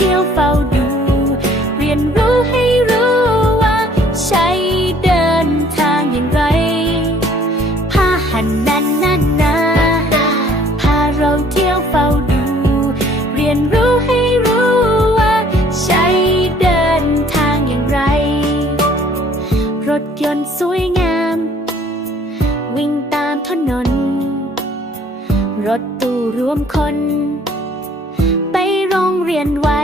ที่ยวเฝ้าดู เรียนรู้ให้รู้ว่า ใช้เดินทางอย่างไรพาหันนั้นนันนาพาเราเที่ยวเฝ้าดู เรียนรู้ให้รู้ว่า ใช้เดินทางอย่างไร รถยนต์สวยงาม วิ่งตามถนน รถตู้รวมคน เรียนไว้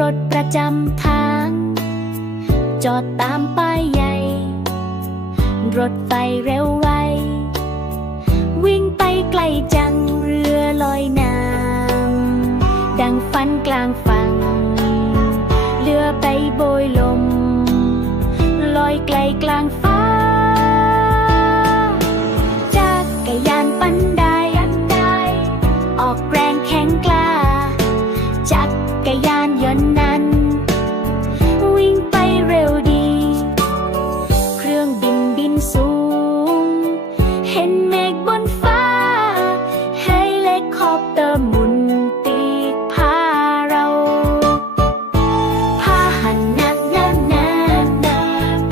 รถประจำทาง จอดตามป้ายใหญ่ รถไฟเร็วไว วิ่งไปไกลจังเรือลอยน้ำดังฟันกลางฝั่งเรือไปโบยลม ลอยไกลกลางฟ้า บินสูง เห็นเมฆบนฟ้าเฮลิคอปเตอร์หมุนปีกพาเราพาหันนักนักนานา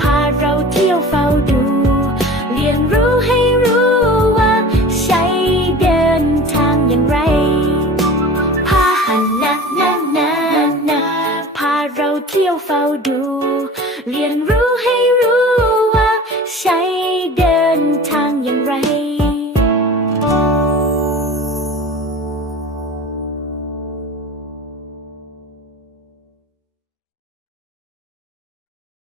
พาเราเที่ยวเฝ้าดู เรียนรู้ให้รู้ว่าใช้เดินทางอย่างไรพาหันนักนักนานาพาเราเที่ยวเฝ้าดู เรียนรู้